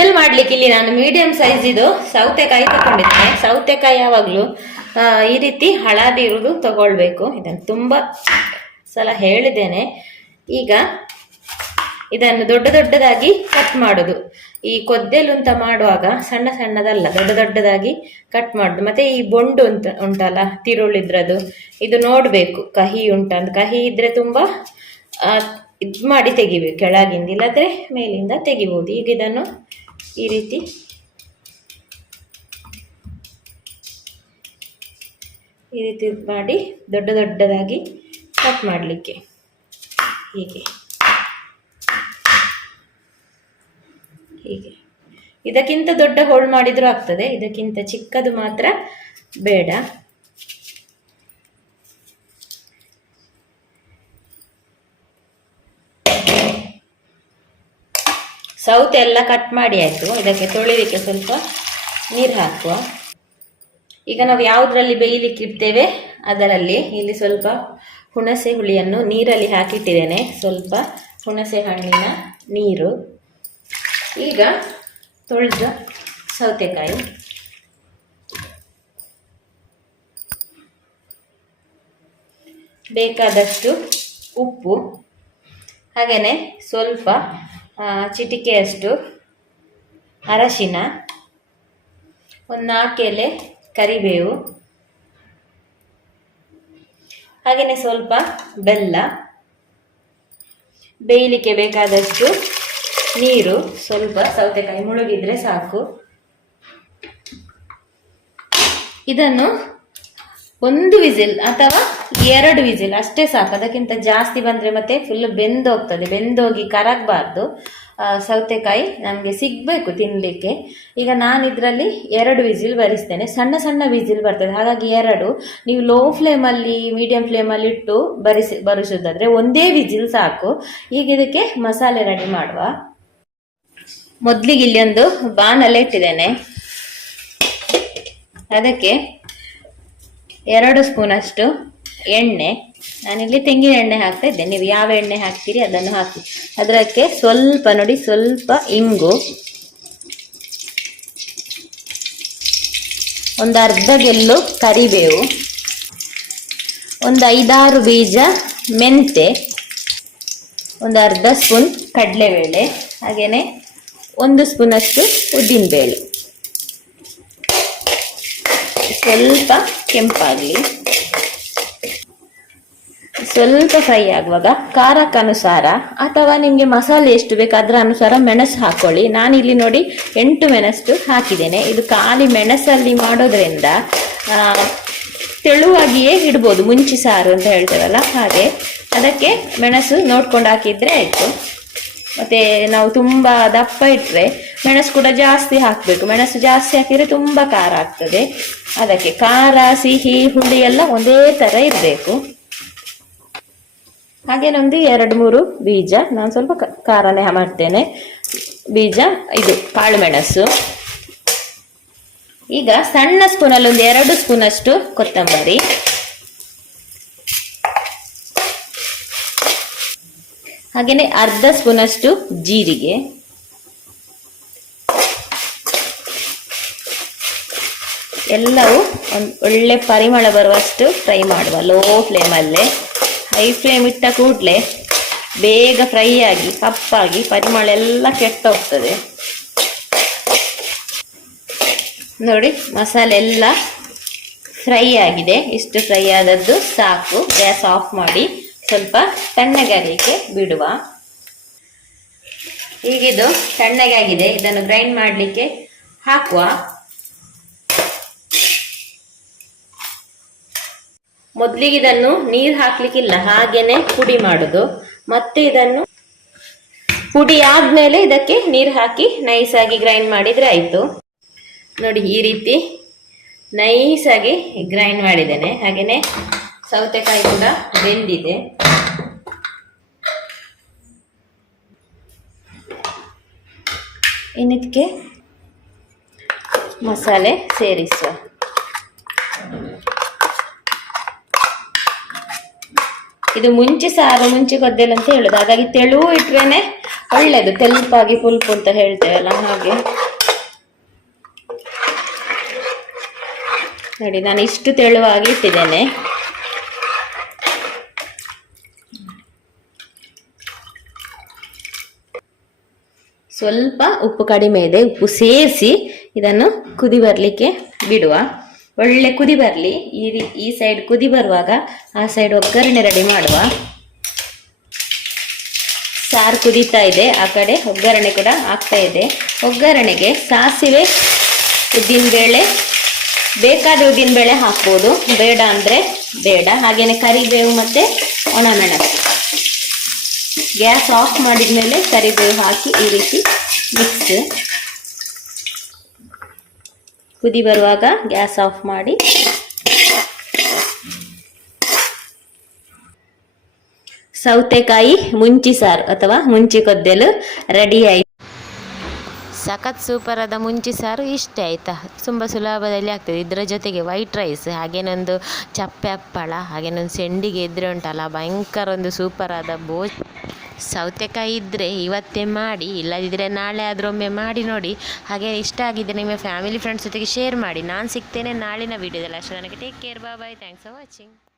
ಕೊದ್ದಲ್ ಮಾಡ್ಲಿಕ್ಕೆ ಇಲ್ಲಿ ನಾನು ಮೀಡಿಯಂ ಸೈಜ್ ಇದು ಸೌತೆಕಾಯಿ ತಗೊಂಡಿದ್ದೇನೆ ಸೌತೆಕಾಯಿ ಯಾವಾಗ್ಲೂ ಈ ರೀತಿ ಹಳದಿ ಇರುವುದು ತಗೊಳ್ಬೇಕು. ಇದನ್ನು ತುಂಬಾ ಸಲ ಹೇಳಿದ್ದೇನೆ. ಈಗ ಇದನ್ನು ದೊಡ್ಡ ದೊಡ್ಡದಾಗಿ ಕಟ್ ಮಾಡುದು. ಈ ಕೊದ್ದೆಲು ಅಂತ ಮಾಡುವಾಗ ಸಣ್ಣ ಸಣ್ಣದಲ್ಲ, ದೊಡ್ಡ ದೊಡ್ಡದಾಗಿ ಕಟ್ ಮಾಡುದು. ಮತ್ತೆ ಈ ಬೊಂಡು ಅಂತ ಉಂಟಲ್ಲ ತಿರುಳಿದ್ರದು ಇದು ನೋಡ್ಬೇಕು. ಕಹಿ ಉಂಟಂತ ಕಹಿ ಇದ್ರೆ ತುಂಬಾ ಇದು ಮಾಡಿ ತೆಗಿಬೇಕು. ಕೆಳಗಿಂದ ಇಲ್ಲದ್ರೆ ಮೇಲಿಂದ ತೆಗಿಬಹುದು ಈಗ ಇದನ್ನು ಈ ರೀತಿ. ಈ ರೀತಿ ಮಾಡಿ ದೊಡ್ಡ ದೊಡ್ಡದಾಗಿ ಕಟ್ ಮಾಡಲಿಕ್ಕೆ. ಹೀಗೆ. ಹೀಗೆ. ಇದಕ್ಕಿಂತ ದೊಡ್ಡ ಹೋಳು ಮಾಡಿದರೂ ಆಗ್ತದೆ. ಇದಕ್ಕಿಂತ ಚಿಕ್ಕದು ಮಾತ್ರ ಬೇಡ. ಸೌತೆ ಎಲ್ಲ ಕಟ್ ಮಾಡಿ ಆಯಿತು. ಇದಕ್ಕೆ ತೊಳಿಲಿಕ್ಕೆ ಸ್ವಲ್ಪ ನೀರು ಹಾಕುವ. ಈಗ ನಾವು ಯಾವುದರಲ್ಲಿ ಬೇಯಲಿಕ್ಕೆ ಇಡ್ತೇವೆ? ಅದರಲ್ಲಿ ಇಲ್ಲಿ ಸ್ವಲ್ಪ ಹುಣಸೆ ಹುಳಿಯನ್ನು ನೀರಲ್ಲಿ ಹಾಕಿಟ್ಟಿದ್ದೇನೆ. ಸ್ವಲ್ಪ ಹುಣಸೆ ಹಣ್ಣಿನ ನೀರು. ಈಗ ತೊಳೆದ ಸೌತೆಕಾಯಿ. ಬೇಕಾದಷ್ಟು ಉಪ್ಪು. ಹಾಗೆಯೇ ಸ್ವಲ್ಪ ಚಿಟಿಕೆಯಷ್ಟು ಅರಶಿನ, ಒಂದು ನಾಲ್ಕು ಎಲೆ, ಕರಿಬೇವು ಹಾಗೆಯೇ ಸ್ವಲ್ಪ ಬೆಲ್ಲ, ಬೇಯಲಿಕ್ಕೆ ಬೇಕಾದಷ್ಟು ನೀರು, ಸ್ವಲ್ಪ ಸೌತೆಕಾಯಿ ಮುಳುಗಿದರೆ ಸಾಕು. ಇದನ್ನು ಒಂದು ವಿಸಿಲ್ ಅಥವಾ ಎರಡು ವಿಸಿಲ್, ಅಷ್ಟೇ ಸಾಕು. ಅದಕ್ಕಿಂತ ಜಾಸ್ತಿ ಬಂದರೆ ಮತ್ತೆ ಫುಲ್ ಬೆಂದೋಗ್ತದೆ. ಬೆಂದೋಗಿ ಕರಗಬಾರ್ದು. ಸೌತೆಕಾಯಿ ನಮಗೆ ಸಿಗಬೇಕು ತಿನ್ನಲಿಕ್ಕೆ ಈಗ ನಾನು ಇದರಲ್ಲಿ ಎರಡು ವಿಸಿಲ್ ಬರಿಸ್ತೇನೆ. ಸಣ್ಣ ಸಣ್ಣ ವಿಸಿಲ್ ಬರ್ತದೆ. ಹಾಗಾಗಿ ಎರಡು. ನೀವು ಲೋ ಫ್ಲೇಮಲ್ಲಿ ಮೀಡಿಯಂ ಫ್ಲೇಮಲ್ಲಿ ಇಟ್ಟು ಬರಿಸಿ, ಬರಿಸೋದಾದರೆ ಒಂದೇ ವಿಸಿಲ್ ಸಾಕು. ಈಗ ಇದಕ್ಕೆ ಮಸಾಲೆ ರೆಡಿ ಮಾಡುವ. ಮೊದಲಿಗೆ ಇಲ್ಲಿ ಒಂದು ಬಾಣಲೆ ಇಟ್ಟಿದ್ದೇನೆ ಅದಕ್ಕೆ ಎರಡು ಸ್ಪೂನಷ್ಟು ಎಣ್ಣೆ. ನಾನಿಲ್ಲಿ ತೆಂಗಿನ ಎಣ್ಣೆ ಹಾಕ್ತಾ ಇದ್ದೆ. ನೀವು ಯಾವ ಎಣ್ಣೆ ಹಾಕ್ತೀರಿ ಅದನ್ನು ಹಾಕಿ. ಅದಕ್ಕೆ ಸ್ವಲ್ಪ ನೋಡಿ, ಸ್ವಲ್ಪ ಇಂಗು. ಒಂದು ಅರ್ಧ ಗೆಲ್ಲು ಕರಿಬೇವು. ಒಂದು ಐದಾರು ಬೀಜ ಮೆಂತೆ. ಒಂದು ಅರ್ಧ ಸ್ಪೂನ್ ಕಡಲೆಬೇಳೆ. ಹಾಗೆಯೇ ಒಂದು ಸ್ಪೂನಷ್ಟು ಉದ್ದಿನಬೇಳೆ. ಸ್ವಲ್ಪ ಕೆಂಪಾಗಲಿ. ಸ್ವಲ್ಪ ಫ್ರೈ ಆಗುವಾಗ ಖಾರಕ್ಕನುಸಾರ ಅಥವಾ ನಿಮಗೆ ಮಸಾಲೆ ಎಷ್ಟು ಬೇಕು ಅದರ ಅನುಸಾರ ಮೆಣಸು ಹಾಕೊಳ್ಳಿ. ಇಲ್ಲಿ ನೋಡಿ ಎಂಟು ಮೆಣಸು ಹಾಕಿದ್ದೇನೆ. ಇದು ಖಾಲಿ ಮೆಣಸಲ್ಲಿ ಮಾಡೋದ್ರಿಂದ ತೆಳುವಾಗಿಯೇ ಇಡ್ಬೋದು. ಮುಂಚಿ ಸಾರು ಅಂತ ಹೇಳ್ತೇವಲ್ಲ, ಹಾಗೆ. ಅದಕ್ಕೆ ಮೆಣಸು ನೋಡ್ಕೊಂಡು ಹಾಕಿದರೆ ಆಯಿತು. ಮತ್ತೆ ನಾವು ತುಂಬಾ ದಪ್ಪ ಇಟ್ಟರೆ ಮೆಣಸು ಕೂಡ ಜಾಸ್ತಿ ಹಾಕಬೇಕು. ಮೆಣಸು ಜಾಸ್ತಿ ಹಾಕಿದ್ರೆ ತುಂಬಾ ಖಾರ ಆಗ್ತದೆ. ಅದಕ್ಕೆ ಖಾರ, ಸಿಹಿ, ಹುಳಿ ಎಲ್ಲ ಒಂದೇ ತರ ಇರಬೇಕು. ಹಾಗೆ ನಮ್ದು ಎರಡು ಮೂರು ಬೀಜ. ನಾನು ಸ್ವಲ್ಪ ಖಾರನೇ ಮಾಡ್ತೇನೆ. ಬೀಜ, ಇದು ಕಾಳು ಮೆಣಸು. ಈಗ ಸಣ್ಣ ಸ್ಪೂನಲ್ಲಿ ಒಂದು ಎರಡು ಸ್ಪೂನಷ್ಟು ಕೊತ್ತಂಬರಿ. ಹಾಗೆಯೇ ಅರ್ಧ ಸ್ಪೂನಷ್ಟು ಜೀರಿಗೆ. ಎಲ್ಲವೂ ಒಂದು ಒಳ್ಳೆ ಪರಿಮಳ ಬರುವಷ್ಟು ಫ್ರೈ ಮಾಡುವ ಲೋ ಫ್ಲೇಮಲ್ಲೇ ಹೈ ಫ್ಲೇಮ್ ಇಟ್ಟ ಕೂಡಲೇ ಬೇಗ ಫ್ರೈ ಆಗಿ, ಕಪ್ಪಾಗಿ ಪರಿಮಳ ಎಲ್ಲ ಕೆಟ್ಟೋಗ್ತದೆ. ನೋಡಿ, ಮಸಾಲೆ ಎಲ್ಲ ಫ್ರೈ ಆಗಿದೆ. ಇಷ್ಟು ಫ್ರೈ ಆದದ್ದು ಸಾಕು. ಗ್ಯಾಸ್ ಆಫ್ ಮಾಡಿ. ಸ್ವಲ್ಪ ತಣ್ಣಗಾಗಲಿಕ್ಕೆ ಬಿಡುವ. ಈಗಿದು ತಣ್ಣಗಾಗಿದೆ. ಇದನ್ನು ಗ್ರೈಂಡ್ ಮಾಡಲಿಕ್ಕೆ ಹಾಕುವ. ಮೊದಲಿಗೆ ಇದನ್ನು ನೀರು ಹಾಕ್ಲಿಕ್ಕಿಲ್ಲ, ಹಾಗೇನೆ ಪುಡಿ ಮಾಡುದು. ಮತ್ತೆ ಇದನ್ನು ಪುಡಿ ಆದ್ಮೇಲೆ ಇದಕ್ಕೆ ನೀರು ಹಾಕಿ ನೈಸ್ ಆಗಿ ಗ್ರೈಂಡ್ ಮಾಡಿದ್ರೆ ಆಯ್ತು. ನೋಡಿ, ಈ ರೀತಿ ನೈಸ್ ಆಗಿ ಗ್ರೈಂಡ್ ಮಾಡಿದ್ದೇನೆ. ಹಾಗೇನೆ ಸೌತೆಕಾಯಿ ಕೂಡ ಬೆಂದಿದೆ. ಇನ್ನಿದಕ್ಕೆ ಮಸಾಲೆ ಸೇರಿಸುವ. ಇದು ಮುಂಚೆ ಸಾರು, ಮುಂಚೆ ಕೊದ್ದೆಲ್ಲ ಅಂತ ಹೇಳೋದು. ಹಾಗಾಗಿ ತೆಳು ಇಟ್ರೇನೆ ಒಳ್ಳೆಯದು ತೆಲುಪಾಗಿ ಪುಲ್ಪು ಅಂತ ಹೇಳ್ತೇವಲ್ಲ, ಹಾಗೆ. ನೋಡಿ, ನಾನು ಇಷ್ಟು ತೆಳುವಾಗಿ ಇಟ್ಟಿದ್ದೇನೆ. ಸ್ವಲ್ಪ ಉಪ್ಪು ಕಡಿಮೆ ಇದೆ, ಉಪ್ಪು ಸೇರಿಸಿ ಇದನ್ನು ಕುದಿ ಬರಲಿಕ್ಕೆ ಬಿಡುವ. ಒಳ್ಳೆ ಕುದಿ ಬರಲಿ. ಈ ರೀ, ಈ ಸೈಡ್ ಕುದಿ ಬರುವಾಗ ಆ ಸೈಡ್ ಒಗ್ಗರಣೆ ರೆಡಿ ಮಾಡುವ. ಸಾರು ಕುದೀತಾ ಇದೆ, ಆ ಕಡೆ ಒಗ್ಗರಣೆ ಕೂಡ ಆಗ್ತಾ ಇದೆ. ಒಗ್ಗರಣೆಗೆ ಸಾಸಿವೆ ಉದ್ದಿನಬೇಳೆ ಬೇಕಾದ ಉದ್ದಿನಬೇಳೆ ಹಾಕ್ಬೋದು. ಬೇಡ ಅಂದರೆ ಬೇಡ. ಹಾಗೆಯೇ ಕರಿಬೇವು ಮತ್ತು ಒಣಮೆಣಸು. ಗ್ಯಾಸ್ ಆಫ್ ಮಾಡಿದ ಮೇಲೆ ಕರಿಬೇವು ಹಾಕಿ ಈ ರೀತಿ ಮಿಕ್ಸ್ ಕುದಿ ಬರುವಾಗ ಗ್ಯಾಸ್ ಆಫ್ ಮಾಡಿ. ಸೌತೆಕಾಯಿ ಮುಂಚಿ ಸಾರು ಅಥವಾ ಮುಂಚಿ ಕೊದ್ದಲು ರೆಡಿ ಆಯಿತು. ಸಖತ್ ಸೂಪರ್ ಆದ ಮುಂಚಿ ಸಾರು ಇಷ್ಟೇ ಆಯಿತಾ? ತುಂಬ ಸುಲಭದಲ್ಲಿ ಆಗ್ತದೆ. ಇದರ ಜೊತೆಗೆ ವೈಟ್ ರೈಸ್ ಹಾಗೇನೊಂದು ಚಪ್ಪೆ ಹಪ್ಪಳ, ಹಾಗೇನೊಂದು ಸೆಂಡಿಗೆ ಇದ್ರೆ ಉಂಟಲ್ಲ, ಭಯಂಕರ ಒಂದು ಸೂಪರ್ ಆದ ಬೋ ಸೌತೆಕಾಯಿ ಇದ್ದರೆ ಇವತ್ತೇ ಮಾಡಿ ಇಲ್ಲದಿದ್ದರೆ ನಾಳೆ ಆದರೊಮ್ಮೆ ಮಾಡಿ ನೋಡಿ. ಹಾಗೆ ಇಷ್ಟ ಆಗಿದ್ದರೆ ನಿಮ್ಮ ಫ್ಯಾಮಿಲಿ ಫ್ರೆಂಡ್ಸ್ ಜೊತೆಗೆ ಶೇರ್ ಮಾಡಿ. ನಾನು ಸಿಗ್ತೇನೆ ನಾಳಿನ ವೀಡಿಯೋದಲ್ಲಿ ಅಷ್ಟು, ನನಗೆ ಟೇಕ್ ಕೇರ್ ಬಾ ಬಾಯ್ ಥ್ಯಾಂಕ್ಸ್ ಫಾರ್ ವಾಚಿಂಗ್